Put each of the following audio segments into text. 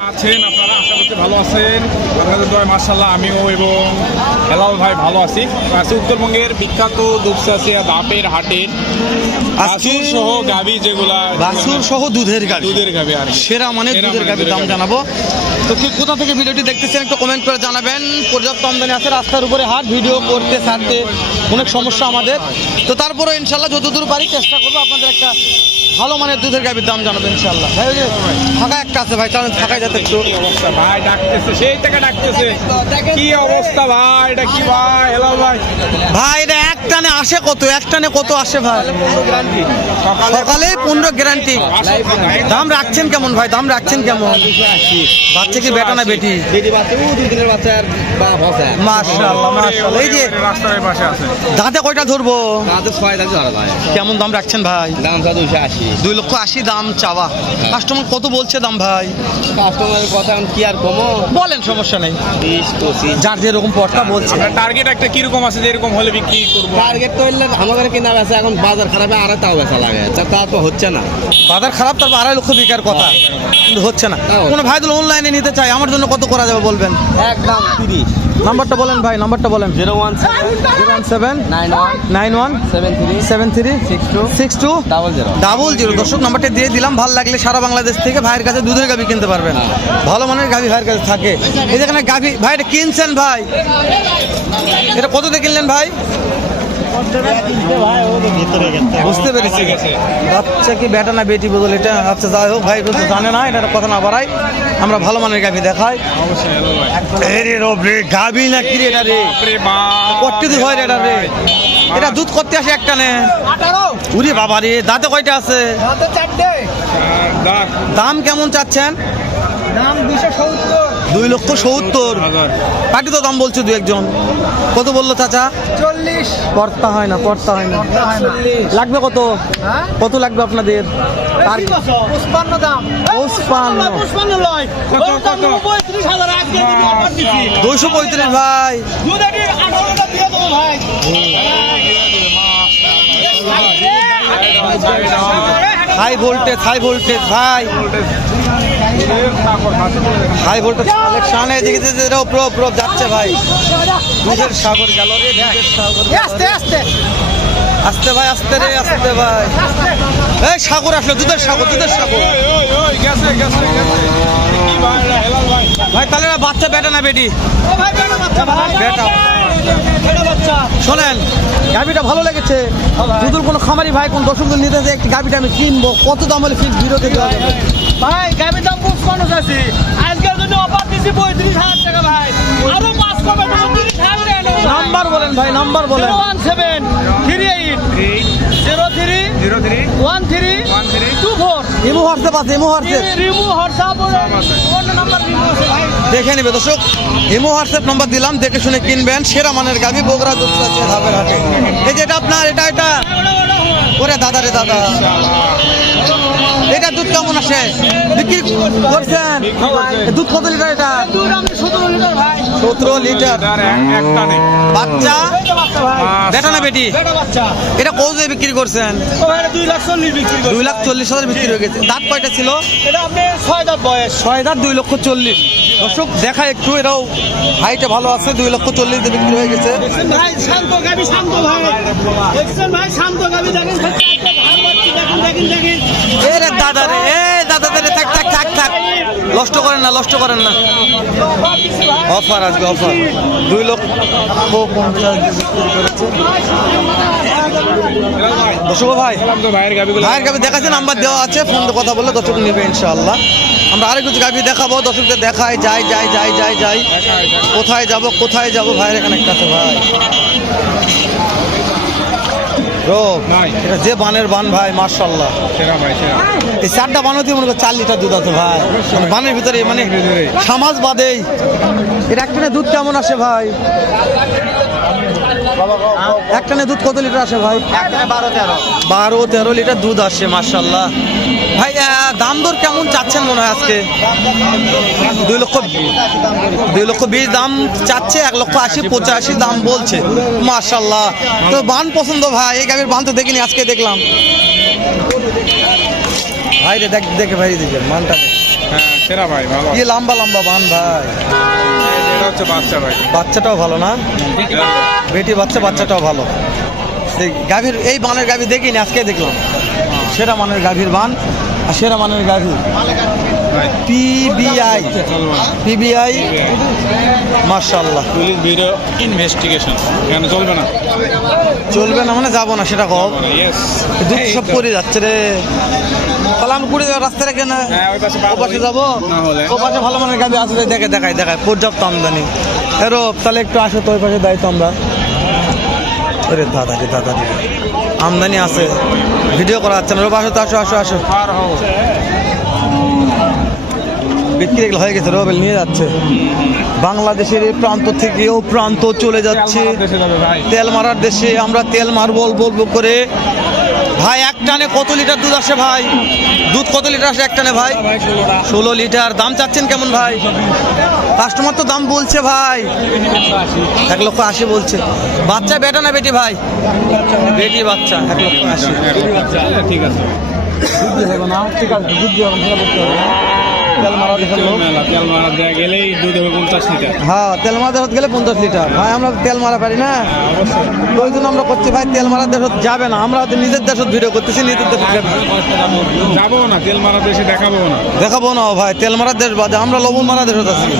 আছেন আপনারা আশা করছি ভালো আছেন। আপনাদের দয় মার্শাল্লাহ আমিও এবং হেলাল ভাই ভালো আছি। আছি উত্তরবঙ্গের বিখ্যাত দুপসাসিয়া দাপের হাটের বাছুর সহ গাভি যেগুলা বাছুর সহ দুধের গাড়ি দুধের গাভি আর সেরা মানে দুধের গাভি দাম জানাব। তো কি কোথা থেকে ভিডিওটি দেখতেছেন একটু কমেন্ট করে জানাবেন। পর্যাপ্ত আমদানি আছে রাস্তার উপরে হাট ভিডিও করতে ছাড়তে অনেক সমস্যা আমাদের। তো তারপরে ইনশাল্লাহ যতদূর পারি চেষ্টা করব আপনাদের একটা ভালো মানের দুধের গাভীর দাম জানাব ইনশাল্লাহ ভাই ফাঁকা একটা আছে ভাই চলেন ফাঁকায় যাতে একটু অবস্থা ভাই ডাকতেছে সেই থেকে ডাকতেছে। কি অবস্থা ভাই এটা কি ভাই হেলাল ভাই। ভাই এটা এক টানে আসে কত? এক টানে কত আসে ভাই? সকালে পনেরো গ্যারান্টি দাম রাখছেন কেমন ভাই? দাম রাখছেন কেমন? বাচ্চা কি বেটা না বেটি বেটি বাচ্চা ও দুই দিনের বাচ্চা আর মাশাআল্লাহ মাশাআল্লাহ। এই যে রাস্তার পাশে আছে। দাঁতে কয়টা ধরবো? তাদের ছয় দাঁড়িয়ে ধরা যায় কেমন দাম রাখছেন ভাই? দাম চা দুইশো আশি। দুই লক্ষ আশি দাম চাওয়া। কাস্টমার কত বলছে দাম ভাই? কাস্টমারের কথা এখন কি আর কমো? বলেন সমস্যা নেই। বিশ পঁচিশ। যার যেরকম পটটা বলছে। টার্গেট একটা কীরকম আছে যে এরকম হলে বিক্রি করব? টার্গেট তো হইলে আমাদের কিনা বেচা এখন বাজার খারাপে আর তাও বেচা লাগে। তা তা তো হচ্ছে না। বাজার খারাপ তারপর আড়াই লক্ষ বিকার কথা। কিন্তু হচ্ছে না। কোনো ভাই দিল অনলাইনে নিতে চাই আমার জন্য কত করা যাবে বলবেন? একদম তিরিশ নাম্বারটা বলেন ভাই নাম্বারটা বলেন। Zero one zero one seven nine one nine one seven three seven three six two six two double zero double zero দর্শক নাম্বারটা দিয়ে দিলাম ভালো লাগলে সারা বাংলাদেশ থেকে ভাইয়ের কাছে দুধের গাভি কিনতে পারবেন। ভালো মানের গাভি ভাইয়ের কাছে থাকে। এই যেখানে গাভি ভাই এটা কিনছেন ভাই? এটা কত দিয়ে কিনলেন ভাই? বুঝতে পেরেছি। বাচ্চা কি বেটা না বেটি বদল এটা আচ্ছা যাই হোক ভাই তো জানে না এটা কথা না বাড়াই। আমরা ভালো মানের গাভি দেখাই। গাভি না কি রে এটা রে। কত দুধ হয় এটা রে। এটা দুধ করতে আসে একটা নে। উরে বাবা রে দাঁতে কয়টা আছে? দাম কেমন চাচ্ছেন? দুই লক্ষ সত্তর পাটি তো দাম বলছে দু একজন কত বলল চাচা চল্লিশ পড়তা হয় না পড়তা হয় না লাগবে কত কত লাগবে আপনাদের দাম পঁচপান্ন দুইশো পঁয়ত্রিশ ভাই দেবো ভাই হাই ভোল্টেজ হাই ভোল্টেজ ভাই হাই ভোল্টেজ কালেকশন এদিকে যে- যে- যে- প্রো প্রো যাচ্ছে ভাই। দুধের সাগর গেল রে দুধের সাগর আস্তে আস্তে। আস্তে ভাই আস্তে রে আস্তে ভাই। এই সাগর আসলো দুধের সাগর দুধের সাগর। গেছে গেছে গেছে কি ভাই এটা হেলাল ভাই ভাই তাহলে এরা বাচ্চা বেটা না বেটি? ও ভাই বেটা। বাচ্চা ভাই বেটা বেটা বাচ্চা শোনেন গাভিটা ভালো লেগেছে। দুধুর কোনো খামারি ভাই কোন দর্শকদের নিতে যে একটি গাভিটা আমি কিনবো কত দাম হলে ফিক্স ভিডিও থেকে? ভাই গাবির দাম পুষ্পান্ন আছে। আজকের জন্য অফার দিচ্ছি পঁয়ত্রিশ হাজার টাকা ভাই। আরও পাঁচ কমে তিরিশ হাজার নাম্বার বলেন ভাই নাম্বার বলেন। One seven three eight zero three zero three one three one three two four imo WhatsApp আছে ইমো হোয়াটসঅ্যাপ রিমু হোয়াটসঅ্যাপ অন্য নাম্বার রিমু আছে ভাই। দেখে নেবে দর্শক ইমো হোয়াটসঅ্যাপ নাম্বার দিলাম দেখে শুনে কিনবেন। সেরা মানের গাভি বগুড়া দুধ আছে ধাপের হাটে। এই যে এটা আপনার এটা এটা। ওরে দাদা রে দাদা। এটা দুধ কেমন আসে? বিক্রি করছেন? দুধ কত লিটার এটা? সতেরো লিটার। বাচ্চা? বেটা না বেটি? এটা কত দিয়ে বিক্রি করছেন? দুই লাখ চল্লিশ হাজার বিক্রি হয়ে গেছে। দাঁত কয়টা ছিল? ছয় দাঁত বয়স। ছয় দুই লক্ষ চল্লিশ। দর্শক দেখা একটু এরাও হাইটে ভালো আছে দুই লক্ষ চল্লিশ দিয়ে বিক্রি হয়ে গেছে। ভাই শান্ত গাবি শান্ত ভাই। ভাই শান্ত গাবি দেখেন দাদা রে এ দাদা রে, থাক থাক থাক থাক। নষ্ট করেন না, নষ্ট করেন না। অফার আজকে, অফার। দুই লক্ষ দর্শক ভাই, ভাইয়ের গাভি দেখাচ্ছে, নাম্বার দেওয়া আছে, ফোন কথা বললে দর্শক নেবে ইনশাআল্লাহ। আমরা আরেক কিছু গাভি দেখাবো দর্শকদের দেখাই, যাই যাই যাই যাই যাই। কোথায় যাব কোথায় যাব, ভাইয়ের এখানে একটা ভাই। রোগ। নাই। এটা যে বানের বান ভাই মার্শাল্লাহ সেরা ভাই সেরা। এই চারটা বানাতে মনে করো চার লিটার দুধ আছে ভাই। মানে বানের ভিতরে মানে। সমাজ বাদেই। এটা একটা দুধ কেমন আসে ভাই? একটানে দুধ কত লিটার আসে ভাই? বারো তেরো। লিটার দুধ আসে মার্শাল্লাহ ভাই দাম দর কেমন চাচ্ছেন মনে হয় আজকে? দুই লক্ষ দুই লক্ষ বিশ দাম চাচ্ছে এক লক্ষ আশি পঁচাশি দাম বলছে মার্শাল্লাহ তো বান পছন্দ ভাই এই গাড়ির বান তো দেখিনি আজকে দেখলাম। ভাই রে দেখ দেখে ভাই দিকে মানটা হ্যাঁ সেরা ভাই ভালো। কি লম্বা লম্বা বান ভাই। এটা হচ্ছে বাচ্চা ভাই বাচ্চাটাও ভালো না? বেটি বাচ্চা বাচ্চাটাও ভালো। গাভীর এই বানের গাভী দেখিনি আজকে দেখলাম। সেরা মানের গাভীর বান আর সেরা মানের গাভী। পিবিআই পিবিআই মার্শাল্লাহ পুলিশ ভিডিও ইনভেস্টিগেশন কেন চলবে না? চলবে না মানে যাব না সেটা কব। দুধ সব করে যাচ্ছে রে। তাহলে আমি কুড়ি রাস্তা রেখে না হ্যাঁ, পাশে যাব? না হলে। ও পাশে ভালো মানের আসলে দেখে দেখাই দেখায় পর্যাপ্ত আমদানি। এরো তাহলে একটু আসো তো ওই পাশে দায়িত্ব আমরা। আরে দাদা রে দাদা আমদানি আছে। ভিডিও করা যাচ্ছে না। রোব আসো তো আসো আসো আসো। বিক্রি হয়ে গেছে রোবেল নিয়ে যাচ্ছে। বাংলাদেশের এই প্রান্ত থেকে ও প্রান্ত চলে যাচ্ছে। তেল মারার দেশে তেল আমরা তেল মারবো বলব করে। ভাই এক টানে কত লিটার দুধ আসে ভাই? দুধ কত লিটার আসে এক টানে ভাই? ষোলো লিটার। দাম চাচ্ছেন কেমন ভাই? কাস্টমার তো দাম বলছে ভাই। এক লক্ষ আশি বলছে। বাচ্চা বেটা না বেটি ভাই? বেটি বাচ্চা এক লক্ষ আশি। ঠিক আছে। ঠিক আছে দুধ দিয়ে হবে না, সেটা বলতে হবে না। তেল মারা লোক। মেলা দেওয়া গেলেই দুধ হবে পঞ্চাশ লিটার। হ্যাঁ তেল মারা দেশত গেলে পঞ্চাশ লিটার। ভাই আমরা তেল মারা পারি না? তো ওই জন্য আমরা করছি ভাই তেল মারা দেশত যাবে না। আমরা হয়তো নিজের দেশত ভিডিও করতেছি নিজের দেশত যাব না তেল মারা দেশে দেখাবো না। দেখাবো না ভাই তেল মারা দেশ বাদে আমরা লবণ মারা দেশত আছি।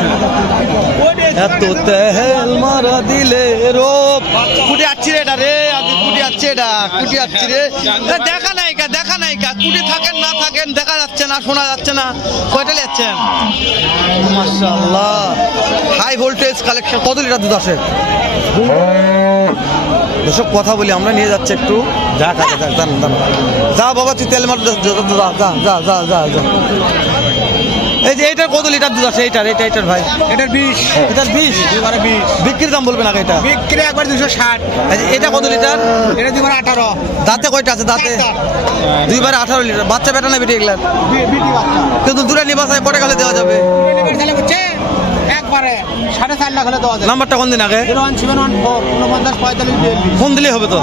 এত তেল মারা দিলে রোপ কুটি আসছি রে এটা রে আজ কুটি আসছে এটা কুটি আসছি রে। দেখা নাই কা দেখা নাই কা কুটি থাকেন না থাকেন দেখা যাচ্ছে না শোনা যাচ্ছে না। কয়টা যাচ্ছেন মাশাআল্লাহ। হাই ভোল্টেজ কালেকশন কত লিটার দুধ আসে? এসব কথা বলি আমরা নিয়ে যাচ্ছি একটু। যা জান জান। যা বাবা তুই তেল মার যা যা যা যা যা যা যা। এই যে এইটার কত লিটার দুধ আছে? এইটার এইটা এইটার ভাই। এটার বিষ এটার বিশ? এবারে বিষ বিক্রির দাম বলবেন আগে এটা? বিক্রি একবার দুশো ষাট। এটা কত লিটার? এটা দুবার আঠারো। দাঁতে কয়টা আছে দাঁতে? দুইবারে আঠারো লিটার। বাচ্চা বেটা না বেটি কিন্তু দূরে নিবাসায় কটে গেলে দেওয়া যাবে। একবারে। সাড়ে চার লাখ হলে দেওয়া যায় নাম্বারটা কোন দিন আগে? ওয়ান সেভেন ওয়ান ফোর উনপঞ্চাশ পঁয়তাল্লিশ ফোন দিলেই হবে তো?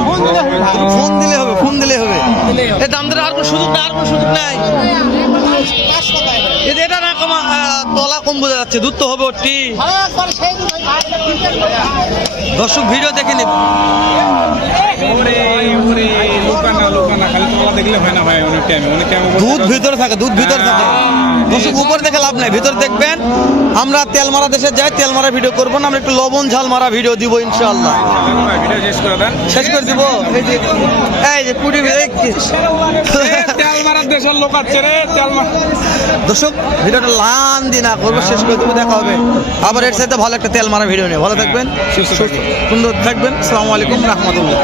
ফোন দিলে হবে ফোন দিলে হবে দিলে। এই দাম আর কোনো সুযোগ নাই আর কোনো সুযোগ নাই। এটা তলা কম বোঝা যাচ্ছে দুধ তো হবে ওটি দর্শক ভিডিও দেখে নিব। দেখলে হয় না ভাই অনেক টাইমে অনেক টাইমে দুধ ভিতরে থাকে দুধ ভিতরে থাকে। দর্শক উপরে দেখে লাভ নাই ভিতরে দেখবেন আমরা তেল মারা দেশে যাই তেল মারা ভিডিও করব না আমরা একটু লবণ ঝাল মারা ভিডিও দিব ইনশাআল্লাহ। ভিডিও শেষ করে দেন। শেষ করে দিব? এই যে এই যে কুড়ি তেল মারার দেশের লোক আছে রে তেল মার দর্শক ভিডিওটা লান দি না করব শেষ করে দেবো দেখা হবে। আবার এর সাথে ভালো একটা তেল মারা ভিডিও নিয়ে। ভালো থাকবেন সুস্থ সুন্দর থাকবেন। আসসালামু আলাইকুম রহমতুল্লাহ।